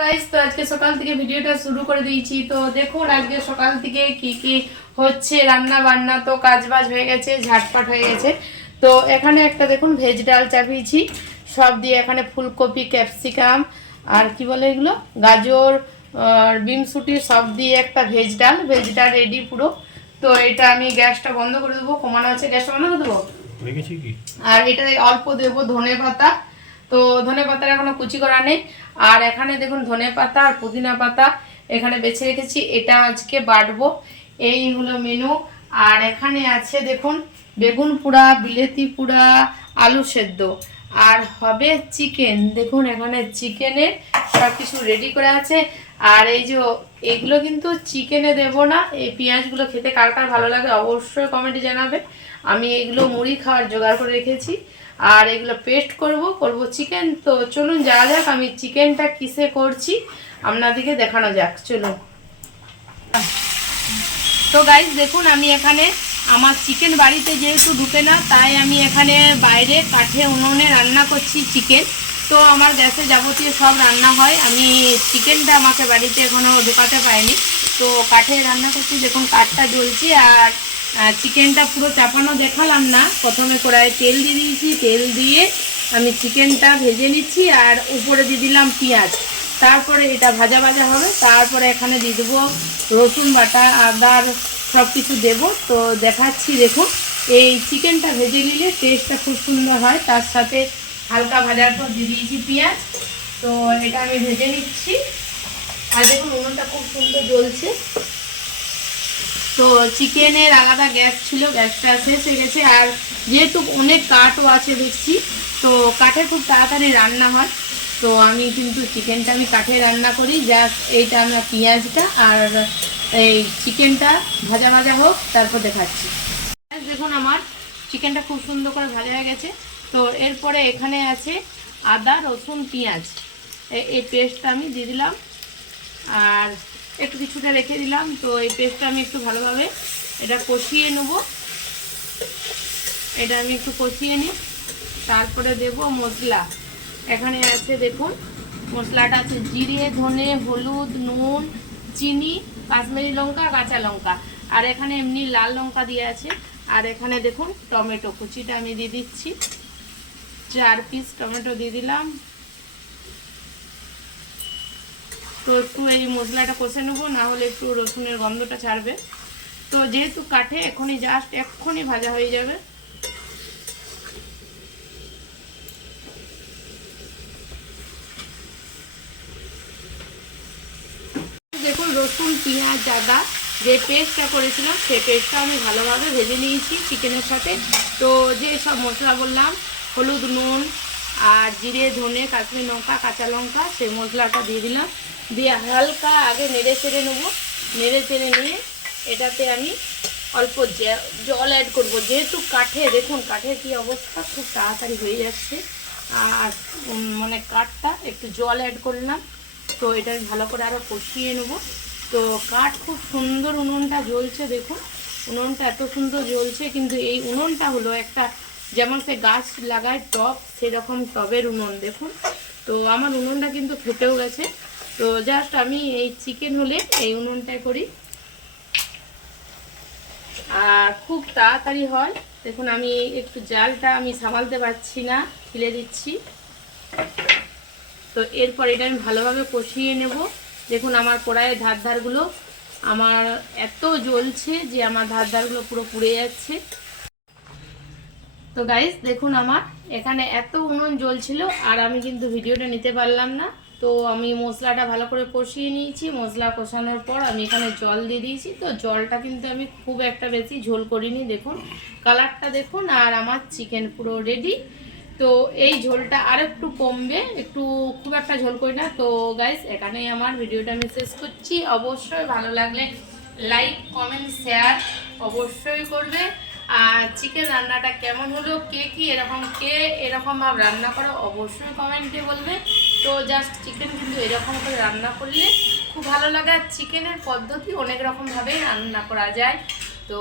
Guys, তো আজকে সকাল থেকে ভিডিওটা শুরু করে দিয়েছি। তো দেখুন আজকে সকাল থেকে কি কি হচ্ছে, রান্না বান্না তো কাজবাজ হয়ে গেছে, ঝাটপাট হয়ে গেছে। তো এখানে একটা দেখুন ভেজ ডাল চাপিয়েছি সব দিয়ে। এখানে ফুলকপি, ক্যাপসিকাম আর কি বলে এগুলো, গাজর আর বিমসুটি সব দিয়ে একটা ভেজ ডাল রেডি পুরো। তো এটা আমি গ্যাসটা বন্ধ করে দেবো, কমানো আছে, গ্যাসটা বন্ধ করে দেবো। আর এটা অল্প দেবো ধনে পাতা। তো ধনে পাতার এখনো কুচি করা নেই। আর এখানে দেখুন ধনে পাতা আর পুদিনা পাতা এখানে বেছে রেখেছি, এটা আজকে বাটবো। এই হলো মেনু। আর এখানে আছে দেখুন বেগুন পোড়া, বিলেতি পোড়া, আলু সেদ্ধ আর হবে চিকেন। দেখুন এখানে চিকেনের সব কিছু রেডি করে আছে। আর এই যে এগুলো কিন্তু চিকেনে দেব না, এই পেঁয়াজগুলো খেতে কার কার ভালো লাগে অবশ্যই কমেন্টে জানাবে। আমি এগুলো মুড়ি খাওয়ার জোগাড় করে রেখেছি। আর এগুলো পেস্ট করব চিকেন। তো চলুন যাওয়া যাক, আমি চিকেনটা কিসে করছি আপনাদেরকে দেখানো যাক, চলুন। তো গাইস দেখুন আমি এখানে আমার চিকেন বাড়িতে যেহেতু ঢুকে না, তাই আমি এখানে বাইরে কাঠে উনুনে রান্না করছি চিকেন। তো আমার গ্যাসে যাবতীয় সব রান্না হয়, আমি চিকেনটা আমাকে বাড়িতে এখনও ঢোকাতে পাইনি। তো কাঠে রান্না করছি, দেখুন কাঠটা জ্বলছে। আর চিকেনটা পুরো চাপানো দেখালাম না, প্রথমে কড়াইয়ে তেল দিয়ে দিয়েছি, তেল দিয়ে আমি চিকেনটা ভেজে নিচ্ছি। আর উপরে দিয়ে দিলাম পেঁয়াজ, তারপরে এটা ভাজা ভাজা হবে। তারপরে এখানে দিয়ে দেবো রসুন বাটা, আদার সব কিছু দেবো। তো দেখাচ্ছি দেখুন, এই চিকেনটা ভেজে নিলে টেস্টটা খুব সুন্দর হয়। তার সাথে হালকা ভাজার পর দিয়ে দিয়েছি পেঁয়াজ। তো এটা আমি ভেজে নিচ্ছি। আর দেখুন উনুনটা খুব সুন্দর জ্বলছে। তো চিকেনের আলাদা গ্যাস ছিল, গ্যাসটা শেষ হয়ে গেছে। আর যেহেতু অনেক কাঠও আছে দেখছি, তো কাঠে খুব তাড়াতাড়ি রান্না হয়। তো আমি কিন্তু চিকেনটা আমি কাঠে রান্না করি। জাস্ট এইটা আমরা পেঁয়াজটা আর এই চিকেনটা ভাজা ভাজা হোক, তারপর দেখাচ্ছি। দেখুন আমার চিকেনটা খুব সুন্দর করে ভাজা হয়ে গেছে। তো এরপরে এখানে আছে আদা, রসুন, পেঁয়াজ, এই পেস্টটা আমি দিয়ে দিলাম। আর একটু কিছুটা রেখে দিলাম। তো এই পেস্টটা আমি একটু ভালোভাবে এটা কষিয়ে নেব। এটা আমি একটু কষিয়ে নিই। তারপরে দেব মশলা। এখানে আছে দেখুন মশলাটা আছে জিরে, ধনে, হলুদ, নুন, চিনি, কাশ্মীরি লঙ্কা, কাঁচা লঙ্কা। আর এখানে এমনি লাল লঙ্কা দিয়ে আছে। আর এখানে দেখুন টমেটো কুচিটা আমি দিয়ে দিচ্ছি, 4 পিস টমেটো দিয়ে দিলাম। তো একটু এই মশলাটা কষে নেবো, না হলে একটু রসুনের গন্ধটা ছাড়বে। তো যেহেতু কাঠে এখনই জাস্ট এক্ষুনি ভাজা হয়ে যাবে। দেখুন রসুন, পেঁয়াজ, আদা যে পেস্টটা করেছিলাম, সেই পেস্টটা আমি ভালোভাবে ভেজে নিয়েছি চিকেনের সাথে। তো যে সব মশলা বললাম, হলুদ, নুন আর জিরে, ধনে, কাশ্মীরি লঙ্কা, কাঁচা লঙ্কা, সেই মশলাটা দিয়ে দিলাম। দিয়ে হালকা আগে নেড়ে চেড়ে নেবো। নেড়ে চেড়ে নিয়ে এটাতে আমি অল্প জল অ্যাড করব। যেহেতু কাঠে দেখুন কাঠের কী অবস্থা, খুব তাড়াতাড়ি হয়ে যাচ্ছে। আর মানে কাঠটা একটু জল অ্যাড করলাম। তো এটা ভালো করে আরও কষিয়ে নেব। তো কাঠ খুব সুন্দর উনুনটা জ্বলছে, দেখুন উনুনটা এত সুন্দর জ্বলছে। কিন্তু এই উনুনটা হলো একটা, যেমন সে গাছ লাগায় টব, সেরকম টবের উনুন দেখুন। তো আমার উনুনটা কিন্তু ফেটেও গেছে। তো জাস্ট আমি এই চিকেন হলে এই উনুনটাই করি, আর খুব তাড়াতাড়ি হয়। দেখুন আমি একটু জালটা আমি সামালতে পারছি না, ফেলে দিচ্ছি। তো এরপর এটা আমি ভালোভাবে কষিয়ে নেব। দেখুন আমার কড়াইয়ের ধারগুলো আমার এত জ্বলছে যে আমার ধারগুলো পুরো পুড়ে যাচ্ছে। তো গাইস দেখুন আমার এখানে এত উনুন জ্বলছিল, আর আমি কিন্তু ভিডিওটা নিতে পারলাম না। তো আমি মশলাটা ভালো করে কষিয়ে নিয়েছি। মশলা কষানোর পর আমি এখানে জল দিয়ে দিয়েছি। তো জলটা কিন্তু আমি খুব একটা বেশি ঝোল করিনি, দেখুন কালারটা দেখুন। আর আমার চিকেন পুরো রেডি। তো এই ঝোলটা আর একটু কমবে, একটু খুব একটা ঝোল করি না। তো গাইস এখানেই আমার ভিডিওটা আমি শেষ করছি। অবশ্যই ভালো লাগলে লাইক, কমেন্ট, শেয়ার অবশ্যই করবে। আর চিকেন রান্নাটা কেমন হলো, কে এরকম ভাবে রান্না করো অবশ্যই কমেন্টে বলবে। তো জাস্ট চিকেন কিন্তু এরকম করে রান্না করলে খুব ভালো লাগে। আর চিকেনের পদ্ধতি অনেক রকমভাবেই রান্না করা যায়। তো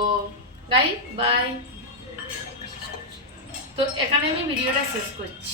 গাইস বাই। তো এখানে আমি ভিডিওটা শেষ করছি।